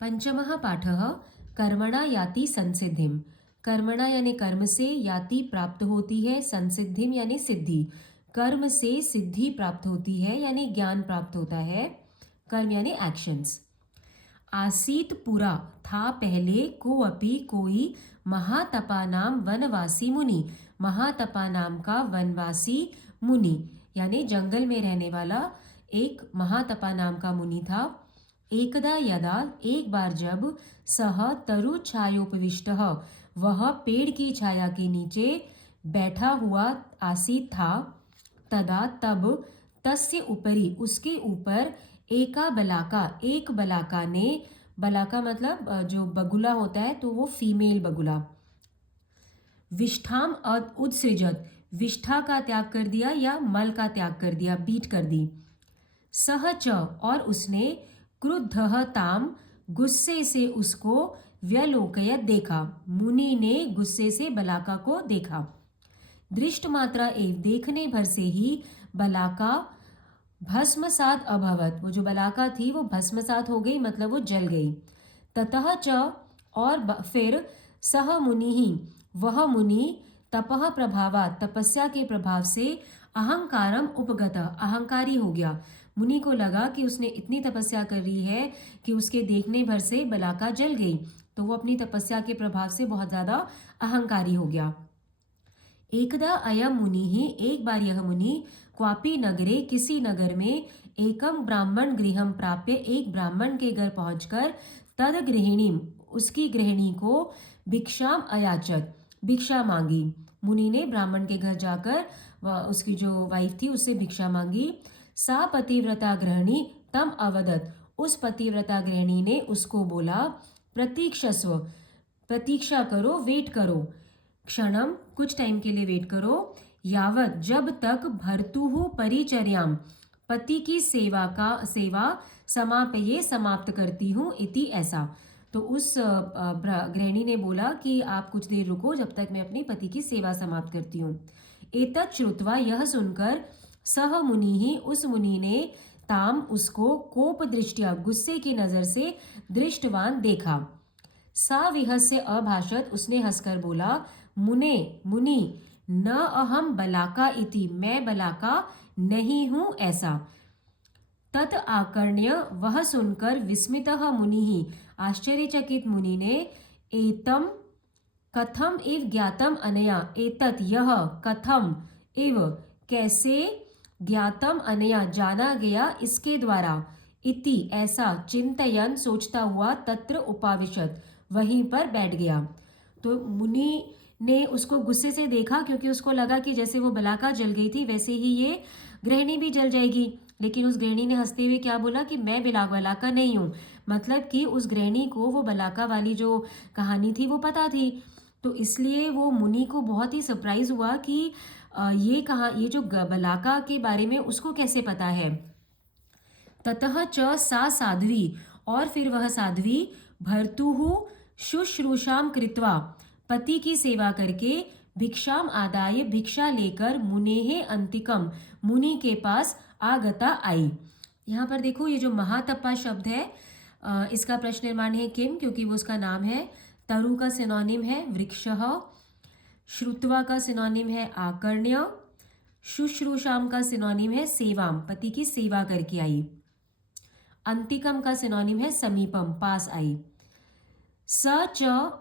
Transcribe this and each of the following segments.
पंचमः पाठः कर्मणा याति संसिद्धिम। कर्मणा यानी कर्म से, याति प्राप्त होती है, संसिद्धिम यानी सिद्धि। कर्म से सिद्धि प्राप्त होती है यानी ज्ञान प्राप्त होता है। कर्म यानी एक्शंस। आसीत पुरा था पहले को अपि कोई महातपा नाम वनवासी मुनि। महातपा नाम का वनवासी मुनि यानी जंगल में रहने वाला एक महातपा नाम का मुनि था। एकदा यदा एक बार जब सह तरु छायोपविष्टः वह पेड़ की छाया के नीचे बैठा हुआ आसीत था। तदा तब तस्य उपरि उसके ऊपर एक बलाका ने, बलाका मतलब जो बगुला होता है तो वो फीमेल बगुला, विष्ठाम उत्सृजत, विष्ठा का त्याग कर दिया या मल का त्याग कर दिया, बीट कर दी। सह च और उसने क्रुद्धः ताम गुस्से से उसको व्यलोकयत देखा। मुनि ने गुस्से से बलाका को देखा। दृष्ट मात्रा एव देखने भर से ही बलाका भस्मसात अभवत, वो जो बलाका थी वो भस्मसात हो गई, मतलब वो जल गई। ततः च और फिर सह मुनि ही, वह मुनि तपह प्रभावात, तपस्या के प्रभाव से अहंकारम उपगत, अहंकारी हो गया। मुनि को लगा कि उसने इतनी तपस्या कर रही है कि उसके देखने भर से बलाका जल गई, तो वो अपनी तपस्या के प्रभाव से बहुत ज़्यादा अहंकारी हो गया। एकदा अयम मुनि ही, एक बार यह मुनि क्वापी नगरे, किसी नगर में एकम ब्राह्मण गृहम प्राप्य, एक ब्राह्मण के घर पहुंचकर तद गृहिणी, उसकी गृहिणी को भिक्षाम अयाचत, भिक्षा मांगी। मुनि ने ब्राह्मण के घर जाकर उसकी जो वाइफ थी उससे भिक्षा मांगी। सा पतिव्रता गृहिणी तम अवदत, उस पतिव्रता गृहिणी ने उसको बोला प्रतीक्षस्व, प्रतीक्षा करो, वेट करो, क्षणम कुछ टाइम के लिए वेट करो, यावत जब तक भर्तुहु परिचर्याम, पति की सेवा समापये, समाप्त करती हूँ, इति ऐसा। तो उस गृहिणी ने बोला कि आप कुछ देर रुको जब तक मैं अपनी पति की सेवा समाप्त करती हूँ। एतत् श्रुत्वा, यह सुनकर सह मुनि ही, उस मुनि ने ताम उसको कोप दृष्टिया, गुस्से की नजर से दृष्टवान देखा। सा विहस्य अभाषत, उसने हंसकर बोला मुने, मुनि न अहम बलाका इति, मैं बलाका नहीं हूं ऐसा। तत् आकर्ण्य, वह सुनकर विस्मितः मुनि ही, आश्चर्यचकित मुनि ने एतम कथम एव ज्ञातम अनया, एतत् यह, कथम एव कैसे, ज्ञातम अनया जाना गया इसके द्वारा, इति ऐसा, चिंतयन सोचता हुआ, तत्र उपाविशत वहीं पर बैठ गया। तो मुनि ने उसको गुस्से से देखा क्योंकि उसको लगा कि जैसे वो बलाका जल गई थी वैसे ही ये गृहिणी भी जल जाएगी। लेकिन उस गृहिणी ने हंसते हुए क्या बोला कि मैं बलाका नहीं हूँ, मतलब कि उस गृहिणी को वो बलाका वाली जो कहानी थी वो पता थी। तो इसलिए वो मुनि को बहुत ही सरप्राइज हुआ कि ये जो बलाका के बारे में उसको कैसे पता है। ततः च सा साध्वी, और फिर वह साध्वी भर्तुहु शुश्रूषाम कृत्वा, पति की सेवा करके, भिक्षाम आदाय, भिक्षा लेकर, मुनेहे अंतिकम, मुनि के पास आगता आई। यहाँ पर देखो ये जो महातपा शब्द है इसका प्रश्न निर्माण है किम, क्योंकि वो उसका नाम है। तरु का सिनोनिम है वृक्षः, श्रुत्वा का सिनोनिम है आकर्ण्य, शुश्रूषाम का सिनोनिम है सेवाम, पति की सेवा करके आई। अंतिकम का सिनोनिम है समीपम, पास आई। स च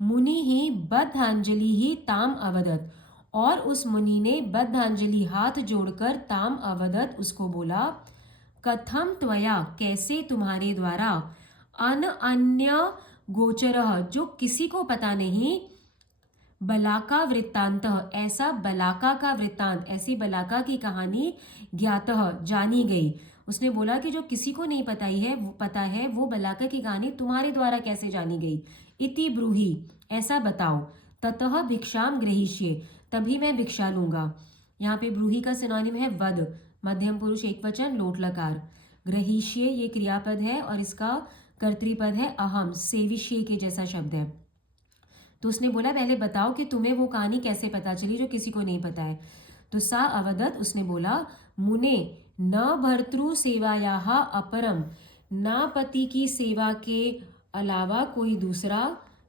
मुनि ही बद्धांजलि ही ताम अवदत, और उस मुनि ने बद्धांजलि, हाथ जोड़कर, ताम अवदत उसको बोला, कथम त्वया, कैसे तुम्हारे द्वारा, अन्य गोचरः, जो किसी को पता नहीं, बलाका वृत्तांत, ऐसा बलाका का वृत्तांत, ऐसी बलाका की कहानी, ज्ञातः जानी गई। उसने बोला कि जो किसी को नहीं पता है वो बलाका की कहानी तुम्हारे द्वारा कैसे जानी गई। इति ब्रूहि, ऐसा बताओ। ततः भिक्षाम गृहीष्ये, तभी मैं भिक्षा लूंगा। यहाँ पे ब्रूहि का सिनोनिम है वद, मध्यम पुरुष एक वचन, लोट लकार। गृहीष्ये ये क्रियापद है और इसका कर्तृपद है अहम, सेविष्ये के जैसा शब्द है। तो उसने बोला पहले बताओ कि तुम्हें वो कहानी कैसे पता चली जो किसी को नहीं पता है। तो सा अवदत, उसने बोला, मुने न भर्तृ सेवायाः अपरम, ना पति की सेवा के अलावा कोई दूसरा,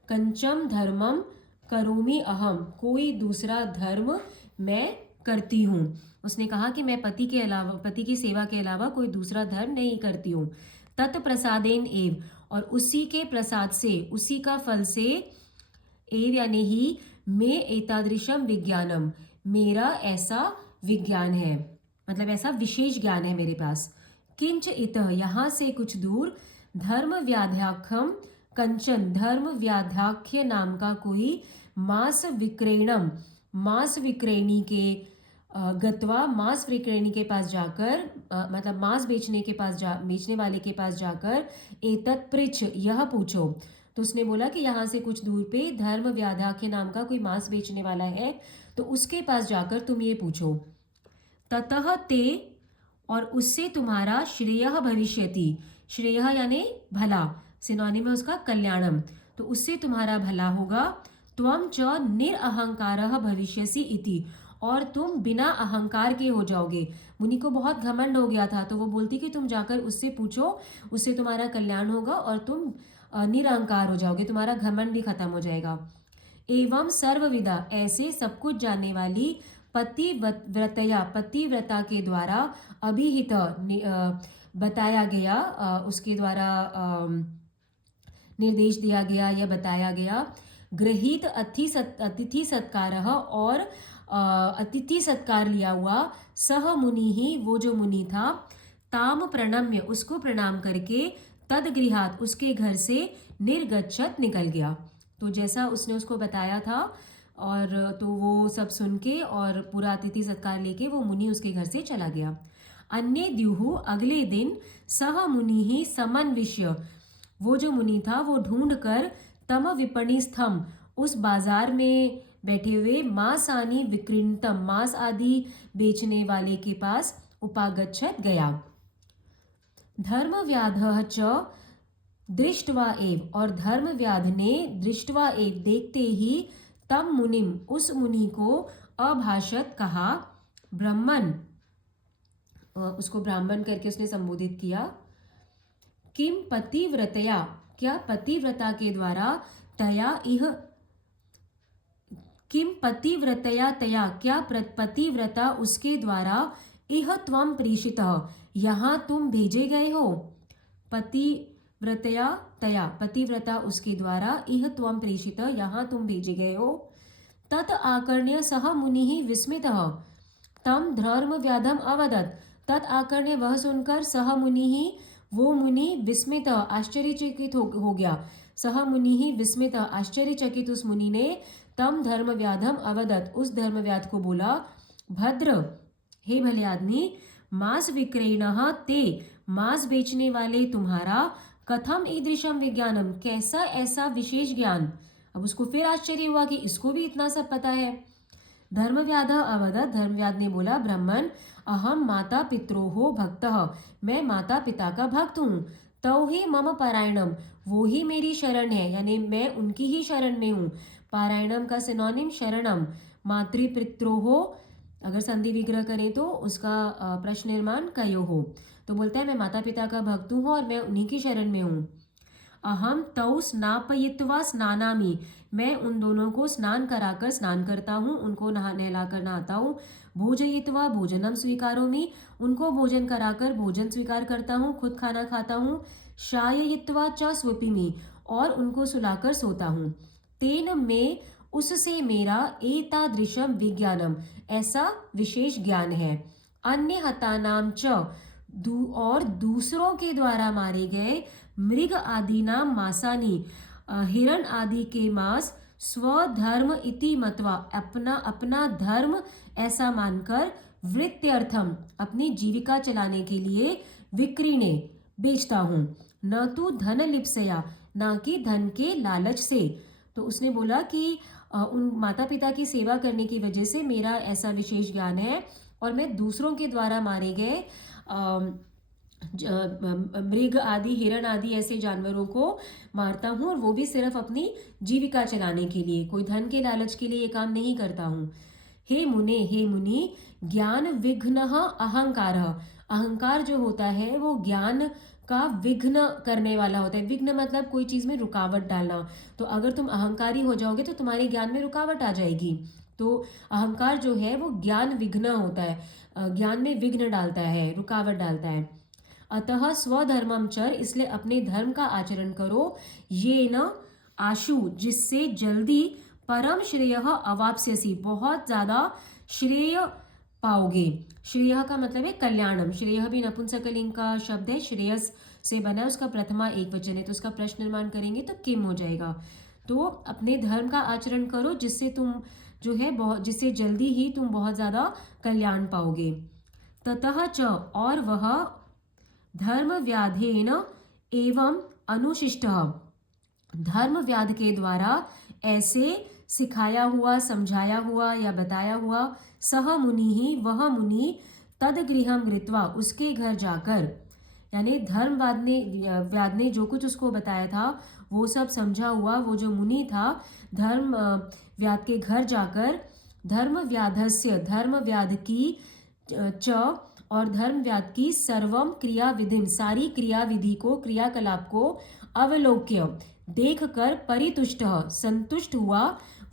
कंचम धर्मम करोमि अहम, कोई दूसरा धर्म मैं करती हूँ। उसने कहा कि मैं पति की सेवा के अलावा कोई दूसरा धर्म नहीं करती हूँ। तत्प्रसादेन एव, और उसी के प्रसाद से, उसी का फल से, एव यानी ही, में एतादृशम विज्ञानम, मेरा ऐसा विज्ञान है, मतलब ऐसा विशेष ज्ञान है मेरे पास। किंच इतः, यहाँ से कुछ दूर, धर्म व्याध्याख्यम कंचन, धर्म व्याध्याख्य नाम का कोई मांस विक्रयणम, मांस विक्रयणी के गत्वा, मांस विक्रयणी के पास जाकर, मतलब मांस बेचने वाले के पास जाकर, एतत् पृच्छ, यह पूछो। तो उसने बोला कि यहाँ से कुछ दूर पे धर्म व्याध्याख्य नाम का कोई मांस बेचने वाला है, तो उसके पास जाकर तुम ये पूछो। ततः ते, और उससे तुम्हारा, श्रेयः भविष्यति, श्रेयः यानी भला, सिनोनिम है उसका कल्याणम, तो उससे तुम्हारा भला होगा। त्वं च निरअहंकारः भविष्यसि इति, और तुम बिना अहंकार के हो जाओगे। मुनि को बहुत घमंड हो गया था, तो वो बोलती कि तुम जाकर उससे पूछो, उससे तुम्हारा कल्याण होगा और तुम निरअहंकार हो जाओगे, तुम्हारा घमंड भी खत्म हो जाएगा। एवं सर्वविदा, ऐसे सब कुछ जानने वाली, पतिव्रतया, पतिव्रता के द्वारा, अभिहित बताया गया, उसके द्वारा निर्देश दिया गया या बताया गया, गृहीत अतिथि सत्कारः, और अतिथि सत्कार लिया हुआ, सह मुनि ही, वो जो मुनि था, ताम प्रणम्य, उसको प्रणाम करके, तद गृहात, उसके घर से, निर्गच्छत, निकल गया। तो जैसा उसने उसको बताया था, और तो वो सब सुन के और पूरा अतिथि सत्कार लेके वो मुनि उसके घर से चला गया। अन्य द्युहु, अगले दिन, सह मुनि ही समन्विष्य, वो जो मुनि था वो ढूंढ कर, तम विपणि स्थम, उस बाजार में बैठे हुए, मांसानि विक्रीणतम, मांस आदि बेचने वाले के पास, उपागच्छत, गया। धर्मव्याधः च दृष्ट्वा एव, और धर्मव्याध ने, दृष्ट्वा एव, देखते ही, तम मुनिम, उस मुनि को, अभाषत, कहा, ब्रह्मन, उसको ब्राह्मण करके उसने संबोधित किया। किम पतिव्रतया, क्या पतिव्रता के द्वारा, तया इह, किम पतिव्रतया तया, क्या पतिव्रता उसके द्वारा, इह त्वं प्रेषितः, यहाँ तुम भेजे गए हो। पतिव्रतया तया, पतिव्रता उसके द्वारा, इह त्वं प्रेषितः, यहाँ तुम भेजे गए हो। तत् आकर्ण्य सह मुनिः विस्मितः तम धर्मव्याधम अवदत्, तत् आकर्ण्य, वह सुनकर, सह मुनिः, वो मुनि, विस्मित, आश्चर्यचकित हो गया। सह मुनिः विस्मित, आश्चर्यचकित उस मुनि ने, तम धर्मव्याधम अवदत्, उस धर्मव्याध को बोला, भद्र, हे भले आदमी, मांस विक्रयणः ते, मांस बेचने वाले तुम्हारा, कथम ईदृशम विज्ञानम, कैसा ऐसा विशेष ज्ञान। अब उसको फिर आश्चर्य हुआ कि इसको भी इतना सब पता है। धर्मव्याध अवदत्, धर्मव्याध ने बोला, ब्राह्मण, अहम माता पित्रोहो भक्तः, मैं माता पिता का भक्त हूँ। तौ ही मम पारायणम, वो ही मेरी शरण है, यानी मैं उनकी ही शरण में हूँ। पारायणम का सिनोनिम शरणम, मातृपित्रोहो, अगर संधि विग्रह करें तो उसका प्रश्न निर्माण कयो हो, तो बोलता है मैं माता पिता का भक्त हूँ और मैं उन्हीं की शरण में हूँ। अहम तौ स्नापयित्वा स्नानामि, मैं उन दोनों को स्नान कराकर स्नान करता हूँ, उनको नहलाकर नहाता हूँ। भोजयित्वा भोजनम स्वीकारोमि, उनको भोजन कराकर भोजन स्वीकार करता हूँ, खुद खाना खाता हूँ। शाययित्वा च स्वपिमि, और उनको सुलाकर सोता हूँ। तेन में, उससे मेरा, एतादृशम विज्ञानम, ऐसा विशेष ज्ञान है। अन्य हतानाम च, और दूसरों के द्वारा मारे गए, मृग आदि नाम मासानी, हिरण आदि के मांस, स्वधर्म इति मत्वा, अपना धर्म ऐसा मानकर, वृत्त्यर्थम, अपनी जीविका चलाने के लिए, विक्रीणे, बेचता हूँ, न तो धन लिप्सया, ना कि धन के लालच से। तो उसने बोला कि उन माता पिता की सेवा करने की वजह से मेरा ऐसा विशेष ज्ञान है, और मैं दूसरों के द्वारा मारे गए मृग आदि, हिरण आदि ऐसे जानवरों को मारता हूँ, और वो भी सिर्फ अपनी जीविका चलाने के लिए, कोई धन के लालच के लिए ये काम नहीं करता हूँ। हे मुनि, ज्ञान विघ्नः अहंकारः, अहंकार जो होता है वो ज्ञान का विघ्न करने वाला होता है। विघ्न मतलब कोई चीज़ में रुकावट डालना। तो अगर तुम अहंकारी हो जाओगे तो तुम्हारे ज्ञान में रुकावट आ जाएगी। तो अहंकार जो है वो ज्ञान विघ्न होता है, ज्ञान में विघ्न डालता है, रुकावट डालता है। अतः स्वधर्मम चर, इसलिए अपने धर्म का आचरण करो। ये न आशु, जिससे जल्दी परम श्रेय अवाप्स्यसि, बहुत ज्यादा श्रेय पाओगे। श्रेय का मतलब है कल्याणम। श्रेय भी नपुंसकलिंग का शब्द है, श्रेयस से बना है, उसका प्रथमा एक वचन है, तो उसका प्रश्न निर्माण करेंगे तो किम हो जाएगा। तो अपने धर्म का आचरण करो जिससे तुम जो है बहुत, जिससे जल्दी ही तुम बहुत ज्यादा कल्याण पाओगे। ततः च, और वह धर्म व्याधेन एवं अनुशिष्टः, धर्म व्याध के द्वारा ऐसे सिखाया हुआ, समझाया हुआ या बताया हुआ, सह मुनि ही, वह मुनि, तद गृहम गृत्वा, उसके घर जाकर, यानी धर्मवाद ने व्याध ने जो कुछ उसको बताया था वो सब समझा हुआ वो जो मुनि था, धर्म व्याध के घर जाकर, धर्म व्याधस्य, धर्म व्याध की च, और धर्म व्याध की सर्वम क्रिया विधिम, सारी क्रिया विधि को, क्रियाकलाप को, अवलोक्य, देख कर, परितुष्ट, संतुष्ट हुआ,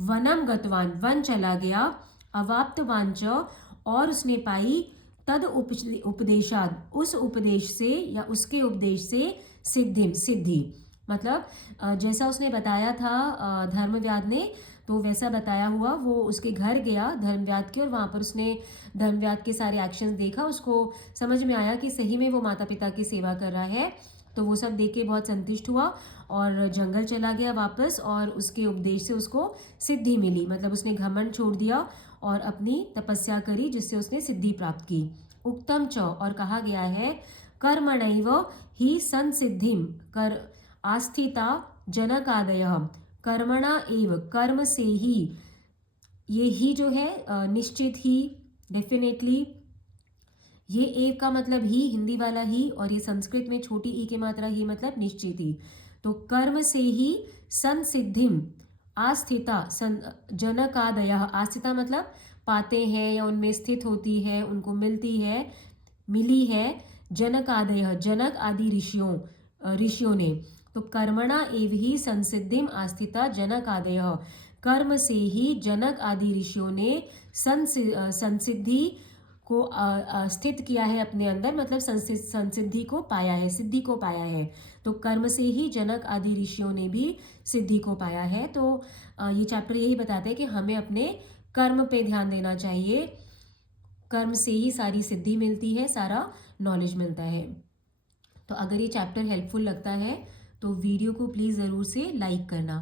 वनम गतवान, वन चला गया, अवाप्तवान च, और उसने पाई, तद उपदेशाद, उस उपदेश से या उसके उपदेश से, सिद्धिम, सिद्धि, मतलब जैसा उसने बताया था धर्मव्याध ने, तो वैसा बताया हुआ वो उसके घर गया धर्मव्याध के, और वहाँ पर उसने धर्मव्याध के सारे एक्शंस देखा, उसको समझ में आया कि सही में वो माता पिता की सेवा कर रहा है। तो वो सब देख के बहुत संतुष्ट हुआ और जंगल चला गया वापस, और उसके उपदेश से उसको सिद्धि मिली, मतलब उसने घमंड छोड़ दिया और अपनी तपस्या करी जिससे उसने सिद्धि प्राप्त की। उक्तम च, और कहा गया है, कर्मणैव ही संसिद्धिम, कर आस्थिता जनकादयः, कर्मणा एव, कर्म से ही, ये ही जो है निश्चित ही, डेफिनेटली, ये एक का मतलब ही, हिंदी वाला ही, और ये संस्कृत में छोटी ई की मात्रा ही मतलब निश्चित ही। तो कर्म से ही संसिद्धिम आस्थिता, जनकादय, आस्थिता मतलब पाते हैं या उनमें स्थित होती है, उनको मिलती है, मिली है, जनकादय, जनक आदि ऋषियों ने। तो कर्मणा एव ही संसिद्धिम आस्थिता जनकादय, कर्म से ही जनक आदि ऋषियों ने संसिद्धि को स्थित किया है अपने अंदर, मतलब संसिद्धि को पाया है, सिद्धि को पाया है। तो कर्म से ही जनक आदि ऋषियों ने भी सिद्धि को पाया है। तो ये चैप्टर यही बताते हैं कि हमें अपने कर्म पे ध्यान देना चाहिए, कर्म से ही सारी सिद्धि मिलती है, सारा नॉलेज मिलता है। तो अगर ये चैप्टर हेल्पफुल लगता है तो वीडियो को प्लीज़ ज़रूर से लाइक करना।